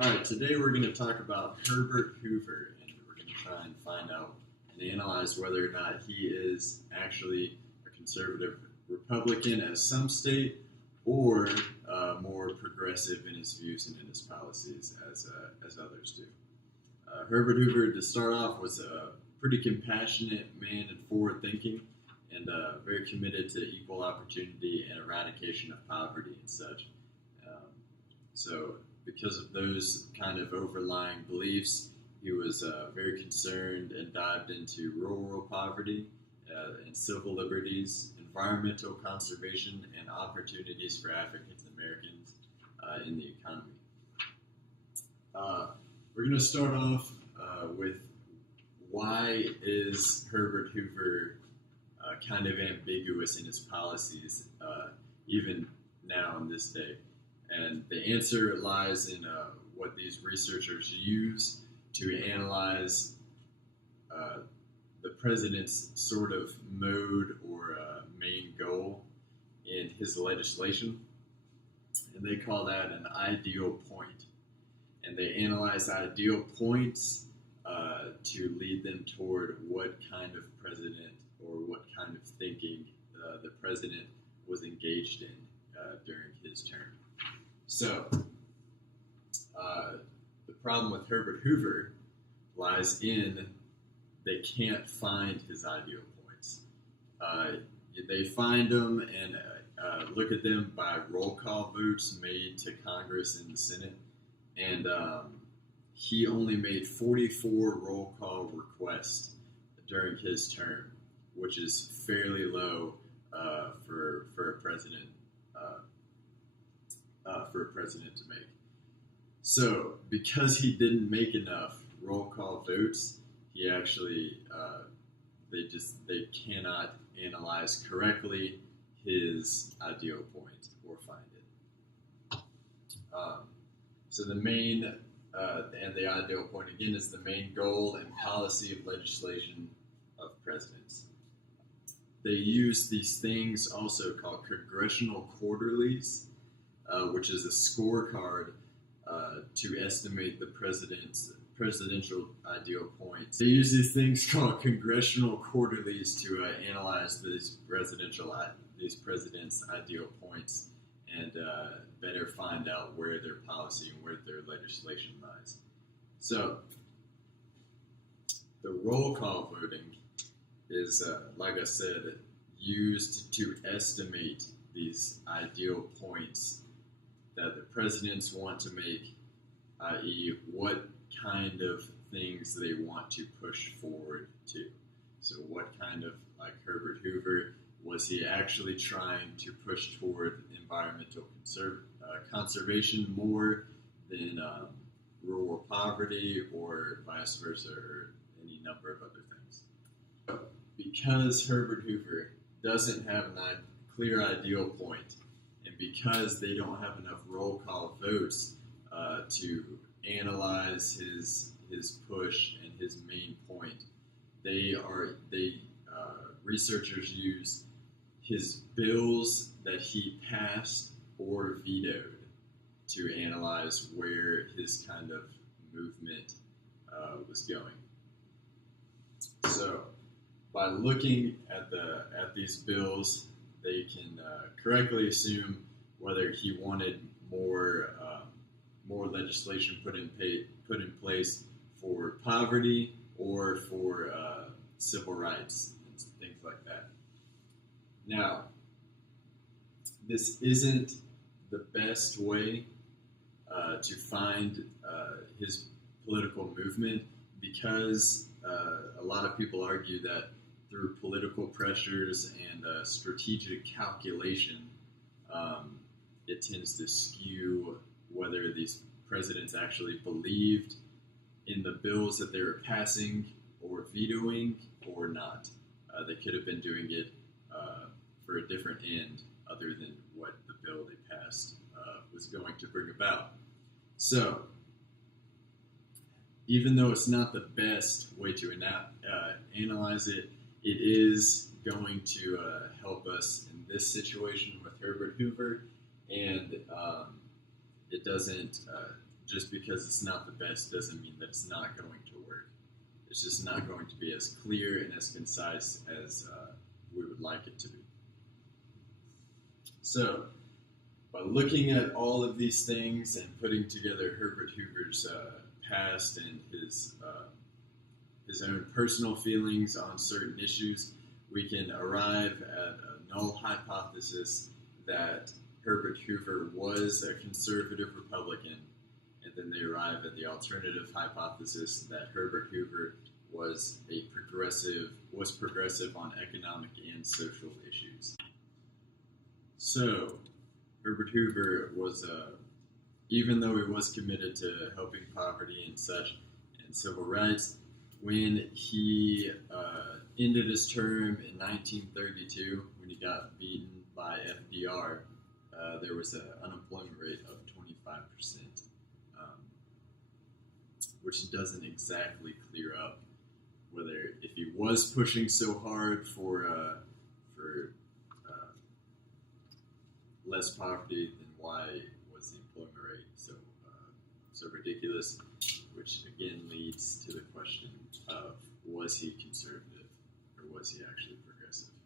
All right, today we're going to talk about Herbert Hoover, and we're going to try and find out and analyze whether or not he is actually a conservative Republican, as some state, or more progressive in his views and in his policies, as others do. Herbert Hoover, to start off, was a pretty compassionate man and forward-thinking, and very committed to equal opportunity and eradication of poverty and such. So because of those kind of overlying beliefs, he was very concerned and dived into rural poverty and civil liberties, environmental conservation, and opportunities for African Americans in the economy. We're going to start off with why is Herbert Hoover kind of ambiguous in his policies, even now in this day? And the answer lies in what these researchers use to analyze the president's sort of mode or main goal in his legislation. And they call that an ideal point. And they analyze ideal points to lead them toward what kind of president or what kind of thinking the president was engaged in during his term. So, the problem with Herbert Hoover lies in they can't find his ideal points. They find them and look at them by roll call votes made to Congress and the Senate, and he only made 44 roll call requests during his term, which is fairly low for a president. For a president to make. So, because he didn't make enough roll call votes, he actually they cannot analyze correctly his ideal point or find it. So the main and the ideal point again is the main goal and policy of legislation of presidents. They use these things also called congressional quarterlies, which is a scorecard to estimate the presidential ideal points. They use these things called congressional quarterlies to analyze these presidents' ideal points and better find out where their policy and where their legislation lies. So, the roll call voting is, like I said, used to estimate these ideal points that the presidents want to make, i.e., what kind of things they want to push forward to. So what kind of, like Herbert Hoover, was he actually trying to push toward environmental conservation more than rural poverty, or vice versa, or any number of other things? So because Herbert Hoover doesn't have a clear ideal point, and because they don't have enough roll call votes to analyze his push and his main point, researchers use his bills that he passed or vetoed to analyze where his kind of movement was going. So, by looking at these bills, they can correctly assume whether he wanted more legislation put in place for poverty or for civil rights and things like that. Now, this isn't the best way to find his political movement, because a lot of people argue that through political pressures and strategic calculation, it tends to skew whether these presidents actually believed in the bills that they were passing or vetoing or not. They could have been doing it for a different end other than what the bill they passed was going to bring about. So, even though it's not the best way to analyze it, it is going to help us in this situation with Herbert Hoover, and it doesn't just because it's not the best doesn't mean that it's not going to work. It's just not going to be as clear and as concise as we would like it to be. So, by looking at all of these things and putting together Herbert Hoover's past and his own personal feelings on certain issues, we can arrive at a null hypothesis that Herbert Hoover was a conservative Republican, and then they arrive at the alternative hypothesis that Herbert Hoover was progressive on economic and social issues. So, Herbert Hoover was, even though he was committed to helping poverty and such, and civil rights, when he ended his term in 1932, when he got beaten by FDR, there was an unemployment rate of 25%, which doesn't exactly clear up whether if he was pushing so hard for less poverty, then why was the employment rate so ridiculous? Which again leads to the question of, was he conservative or was he actually progressive?